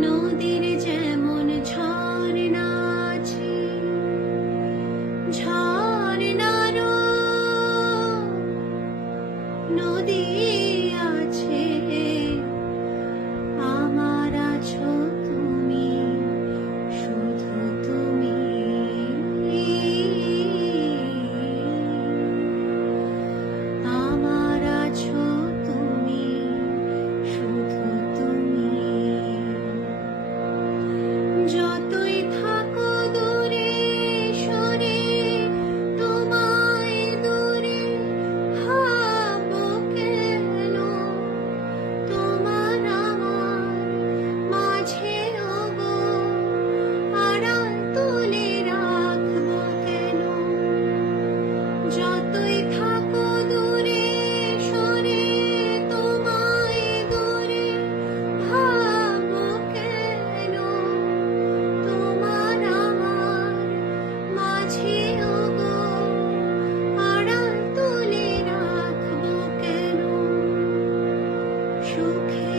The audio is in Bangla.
নদীর যেমন ঝর্ণা আছে, ঝর্ণারও নদী আছে, আমার আছো তুমি, শুধু তুমি। আমার আছো তুমি, শুধু তুমি। যতই থাকো দূরে সরে, তোমায় দূরে ভাবো কেন? তোমার আমার মাঝে ওগো আড়াল তুলে রাখবো কেন? যতই থাকো দূরে সরে, তোমায় দূরে ভাবো কেন? তোমার আমার মাঝে ওগো আড়াল তুলে রাখবো কেন? সুখে